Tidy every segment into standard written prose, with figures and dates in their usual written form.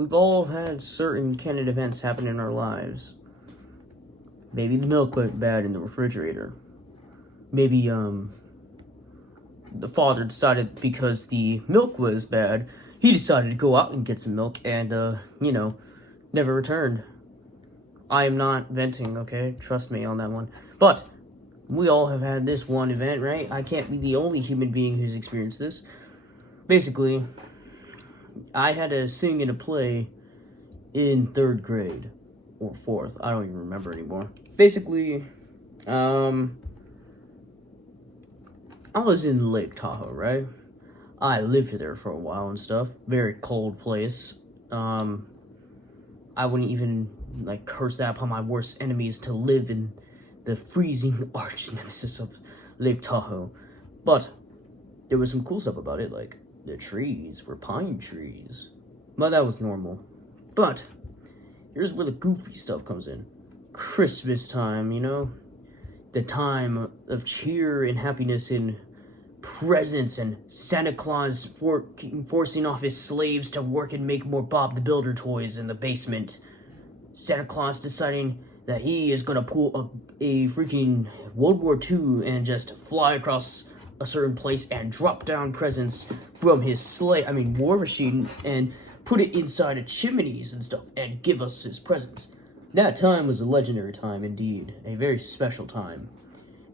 we've all had certain candid events happen in our lives. Maybe the milk went bad in the refrigerator. Maybe, the father decided because the milk was bad, he decided to go out and get some milk and, never returned. I am not venting, okay? Trust me on that one. But we all have had this one event, right? I can't be the only human being who's experienced this. Basically, I had to sing in a play in 3rd grade. Or 4th. I don't even remember anymore. Basically, I was in Lake Tahoe, right? I lived there for a while and stuff. Very cold place. I wouldn't even, curse that upon my worst enemies to live in the freezing arch nemesis of Lake Tahoe. But there was some cool stuff about it, like the trees were pine trees. But that was normal. But here's where the goofy stuff comes in. Christmas time, the time of cheer and happiness and presents and Santa Claus forcing off his slaves to work and make more Bob the Builder toys in the basement. Santa Claus deciding that he is gonna pull a freaking World War II and just fly across a certain place and drop down presents from his war machine and put it inside of chimneys and stuff and give us his presents. That time was a legendary time indeed, a very special time.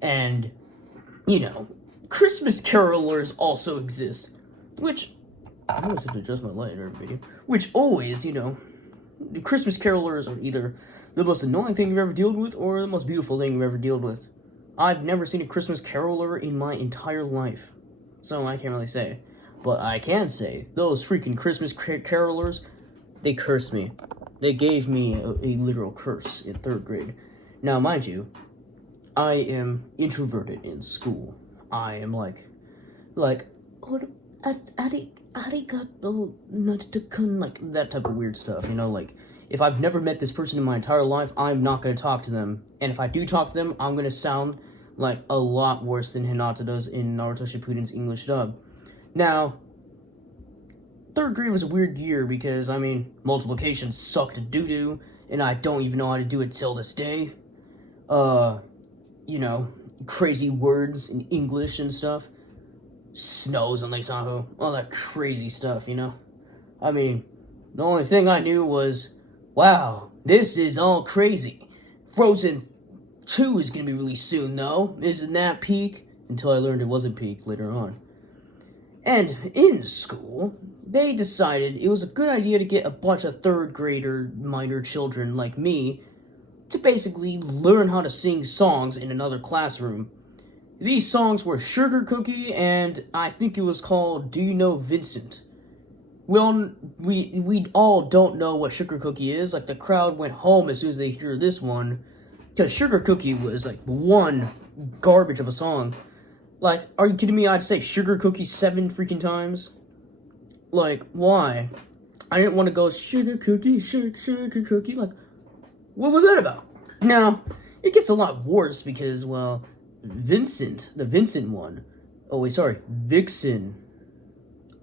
And, Christmas carolers also exist, which, I always have to adjust my light in every video, which always, the Christmas carolers are either the most annoying thing you've ever dealt with or the most beautiful thing you've ever dealt with. I've never seen a Christmas caroler in my entire life, so I can't really say. But I can say, those freaking Christmas carolers, they cursed me. They gave me a literal curse in 3rd grade. Now, mind you, I am introverted in school. I am arigato, like that type of weird stuff, if I've never met this person in my entire life, I'm not going to talk to them. And if I do talk to them, I'm going to sound like a lot worse than Hinata does in Naruto Shippuden's English dub. Now, 3rd grade was a weird year because, multiplication sucked doo-doo, and I don't even know how to do it till this day. Crazy words in English and stuff. Snows on Lake Tahoe. All that crazy stuff, the only thing I knew was, wow, this is all crazy. Frozen 2 is gonna be released soon, though. Isn't that peak? Until I learned it wasn't peak later on. And in school, they decided it was a good idea to get a bunch of 3rd grader minor children like me to basically learn how to sing songs in another classroom. These songs were Sugar Cookie and I think it was called Do You Know Vincent? Well, we all don't know what Sugar Cookie is. The crowd went home as soon as they hear this one. Because Sugar Cookie was, one garbage of a song. Are you kidding me? I'd say Sugar Cookie 7 freaking times. Why? I didn't want to go Sugar Cookie, sugar Cookie. What was that about? Now, it gets a lot worse because, Vincent, the Vincent one. Oh, wait, sorry, Vixen.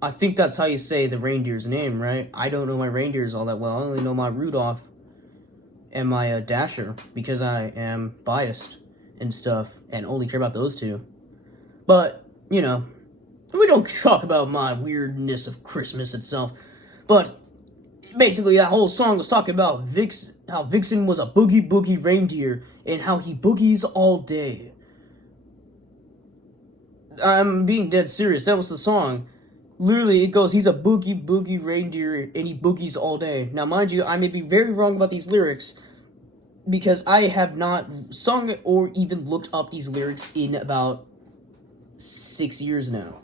I think that's how you say the reindeer's name, right? I don't know my reindeers all that well. I only know my Rudolph and my Dasher because I am biased and stuff and only care about those two. But, we don't talk about my weirdness of Christmas itself. But basically, that whole song was talking about how Vixen was a boogie reindeer and how he boogies all day. I'm being dead serious. That was the song. Literally, it goes, he's a boogie reindeer and he boogies all day. Now, mind you, I may be very wrong about these lyrics because I have not sung or even looked up these lyrics in about 6 years now.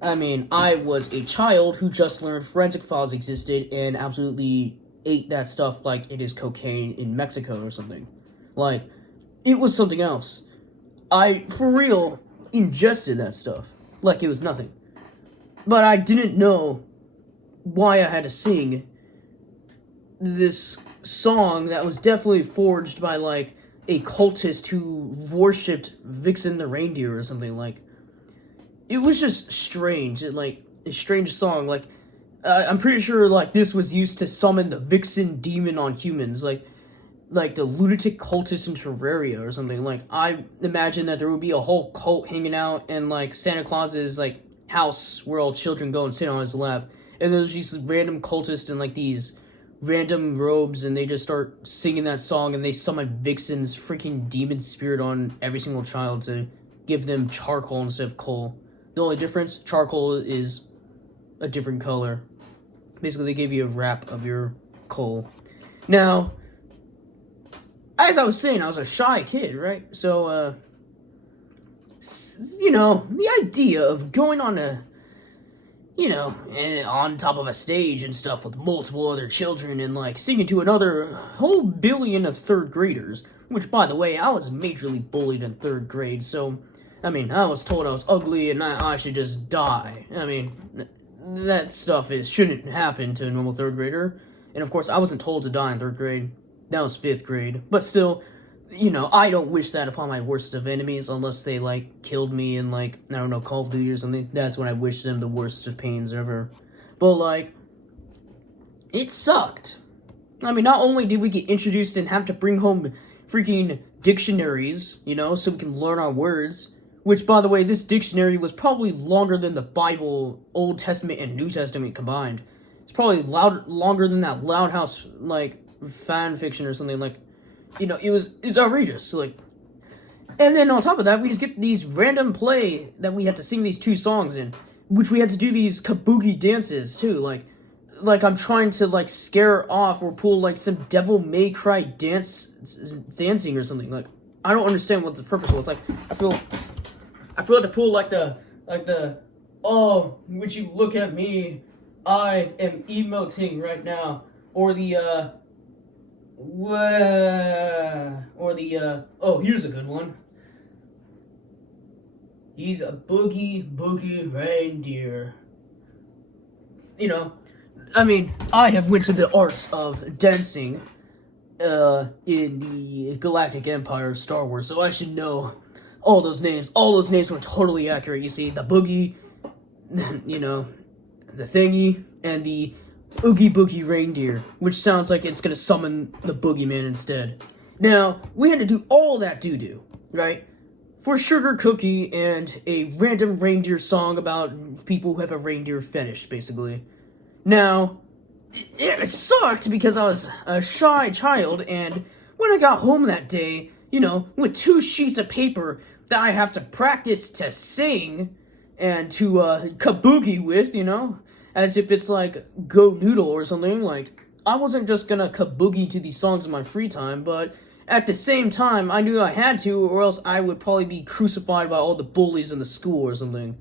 I was a child who just learned Forensic Files existed and absolutely ate that stuff like it is cocaine in Mexico or something. It was something else. I, for real, ingested that stuff like it was nothing. But I didn't know why I had to sing this song that was definitely forged by, a cultist who worshipped Vixen the reindeer or something. It was just strange. A strange song. I'm pretty sure like this was used to summon the Vixen demon on humans, like the lunatic cultist in Terraria or something. Like I imagine that there would be a whole cult hanging out in like Santa Claus's like house where all children go and sit on his lap, and there's these random cultists in like these random robes, and they just start singing that song, and they summon Vixen's freaking demon spirit on every single child to give them charcoal instead of coal. The only difference, charcoal is a different color. Basically, they give you a wrap of your coal. Now, as I was saying, I was a shy kid, right? So, the idea of going on on top of a stage and stuff with multiple other children and, like, singing to another whole billion of third graders, which, by the way, I was majorly bullied in third grade, so, I was told I was ugly and I should just die. That stuff shouldn't happen to a normal third grader. And of course, I wasn't told to die in third grade. That was fifth grade. But still, I don't wish that upon my worst of enemies unless they, like, killed me in, like, I don't know, Call of Duty or something. That's when I wish them the worst of pains ever. But, like, it sucked. Not only did we get introduced and have to bring home freaking dictionaries, so we can learn our words. Which, by the way, this dictionary was probably longer than the Bible, Old Testament, and New Testament combined. It's probably longer than that Loud House, like, fan fiction or something. Like, it's outrageous. Like, and then on top of that, we just get these random play that we had to sing these two songs in, which we had to do these kabuki dances, too. Like I'm trying to, like, scare off or pull, like, some Devil May Cry dancing or something. Like, I don't understand what the purpose was. Like, I feel like to pull like the oh, would you look at me, I am emoting right now, or oh, here's a good one. He's a boogie reindeer. I have went to the arts of dancing in the Galactic Empire of Star Wars, so I should know all those names. All those names were totally accurate. You see, the boogie, the thingy, and the Oogie Boogie Reindeer, which sounds like it's gonna summon the boogeyman instead. Now, we had to do all that doo-doo, right? For Sugar Cookie and a random reindeer song about people who have a reindeer fetish, basically. Now, it sucked because I was a shy child, and when I got home that day, with 2 sheets of paper that I have to practice to sing and to kabuki with, as if it's like Go Noodle or something. Like, I wasn't just gonna kabuki to these songs in my free time, but at the same time, I knew I had to, or else I would probably be crucified by all the bullies in the school or something.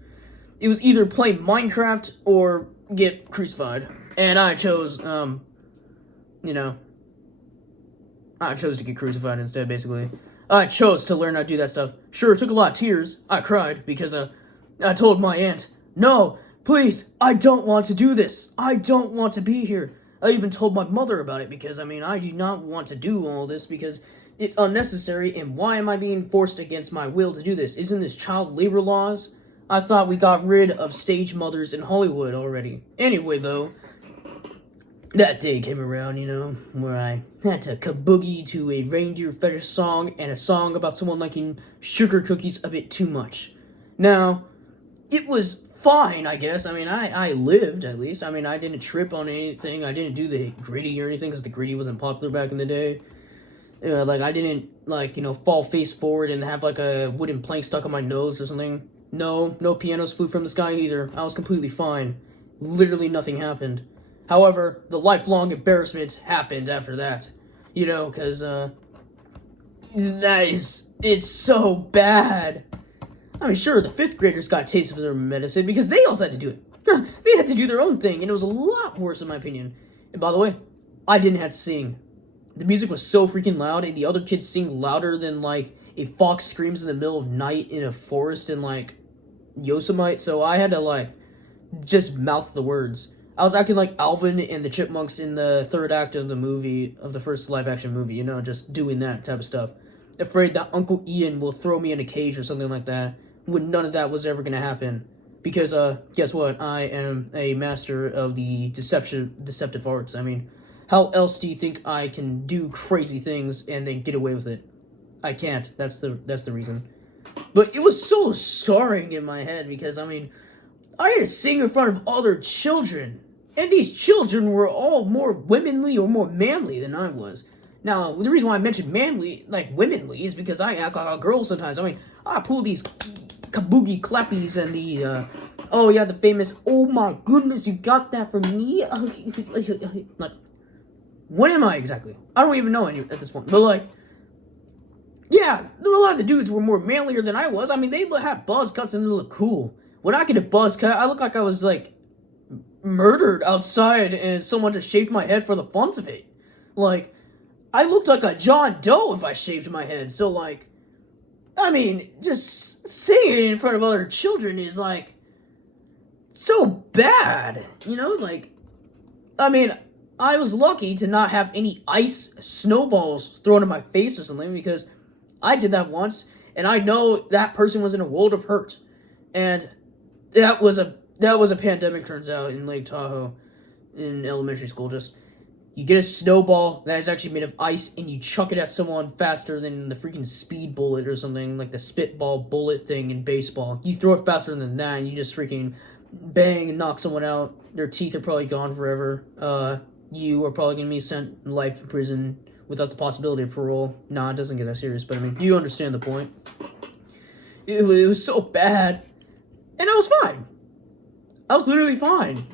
It was either play Minecraft or get crucified, and I chose, I chose to get crucified instead, basically. I chose to learn how to do that stuff. Sure, it took a lot of tears. I cried because I told my aunt, no, please, I don't want to do this. I don't want to be here. I even told my mother about it because, I do not want to do all this because it's unnecessary, and why am I being forced against my will to do this? Isn't this child labor laws? I thought we got rid of stage mothers in Hollywood already. Anyway, though, that day came around, where I had to kabuki to a reindeer fetish song and a song about someone liking sugar cookies a bit too much. Now, it was fine, I guess. I lived, at least. I didn't trip on anything. I didn't do the gritty or anything, because the gritty wasn't popular back in the day. I didn't, fall face forward and have, a wooden plank stuck on my nose or something. No pianos flew from the sky either. I was completely fine. Literally nothing happened. However, the lifelong embarrassment happened after that. Because, it's so bad. Sure, the 5th graders got a taste of their medicine because they also had to do it. They had to do their own thing, and it was a lot worse in my opinion. And by the way, I didn't have to sing. The music was so freaking loud, and the other kids sing louder than, a fox screams in the middle of night in a forest in, Yosemite, so I had to, just mouth the words. I was acting like Alvin and the Chipmunks in the 3rd act of the first live-action movie, just doing that type of stuff. Afraid that Uncle Ian will throw me in a cage or something like that, when none of that was ever gonna happen. Because, guess what? I am a master of the deceptive arts. I mean, how else do you think I can do crazy things and then get away with it? I can't. That's the reason. But it was so scarring in my head because, I mean, I had to sing in front of other children. And these children were all more womanly or more manly than I was. Now, the reason why I mentioned manly, like womanly, is because I act like a girl sometimes. I mean, I pull these kabuki clappies and the, oh yeah, the famous, oh my goodness, you got that from me? Like, what am I exactly? I don't even know at this point. But, like, yeah, a lot of the dudes were more manlier than I was. I mean, they had buzz cuts and they look cool. When I get a buzz cut, I look like I was, like, murdered outside and someone just shaved my head for the funs of it. Like, I looked like a John Doe if I shaved my head. So, like, I mean, just saying it in front of other children is, like, so bad. You know, like, I mean, I was lucky to not have any ice snowballs thrown in my face or something because I did that once and I know that person was in a world of hurt. And that was a pandemic, turns out, in Lake Tahoe in elementary school. Just, you get a snowball that is actually made of ice and you chuck it at someone faster than the freaking speed bullet or something, like the spitball bullet thing in baseball. You throw it faster than that and you just freaking bang and knock someone out. Their teeth are probably gone forever. You are probably going to be sent life in prison without the possibility of parole. Nah, it doesn't get that serious, but I mean, you understand the point. It was so bad. And I was fine. I was literally fine.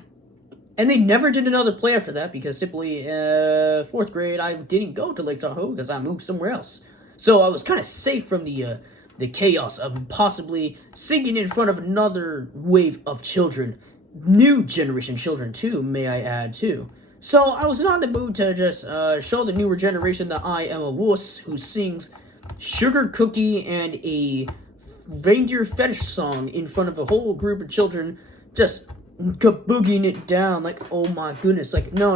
And they never did another play after that because simply, 4th grade, I didn't go to Lake Tahoe because I moved somewhere else. So I was kind of safe from the chaos of possibly singing in front of another wave of children. New generation children, too, may I add, too. So I was not in the mood to just show the newer generation that I am a wuss who sings Sugar Cookie and a reindeer fetish song in front of a whole group of children, just kaboogieing it down, like, oh my goodness, like, no.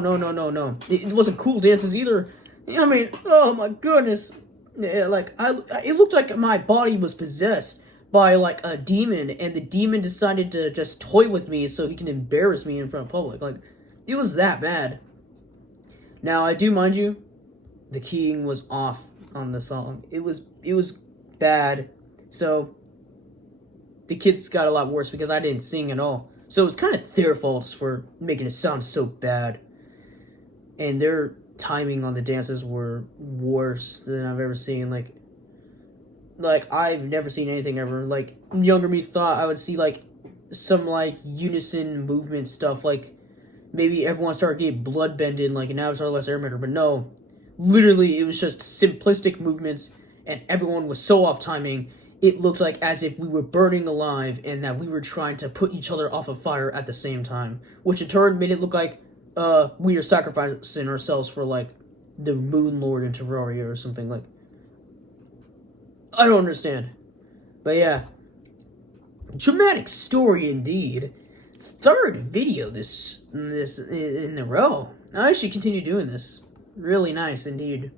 It wasn't cool dances either. I mean, oh my goodness. Yeah, like, it looked like my body was possessed by, like, a demon, and the demon decided to just toy with me so he can embarrass me in front of public. Like, it was that bad. Now, I do mind you, the keying was off on the song. It was bad. So, the kids got a lot worse because I didn't sing at all. So it was kind of their fault for making it sound so bad. And their timing on the dances were worse than I've ever seen. Like I've never seen anything ever. Like, younger me thought I would see, like, some, like, unison movement stuff. Like, maybe everyone started getting bloodbended, like an Avatar: Last Airbender. But no. Literally, it was just simplistic movements. And everyone was so off timing. It looked like as if we were burning alive and that we were trying to put each other off a fire at the same time. Which in turn made it look like we are sacrificing ourselves for, like, the Moon Lord in Terraria or something. Like, I don't understand. But yeah. Dramatic story indeed. 3rd video this in a row. I should continue doing this. Really nice indeed.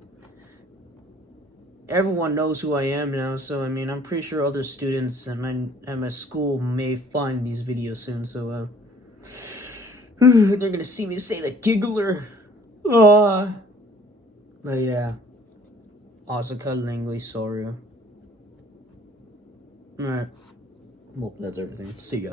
Everyone knows who I am now, so I mean, I'm pretty sure other students at my school may find these videos soon, so they're gonna see me say the giggler. But yeah. Asuka Langley Soria. Alright. Well, that's everything. See ya.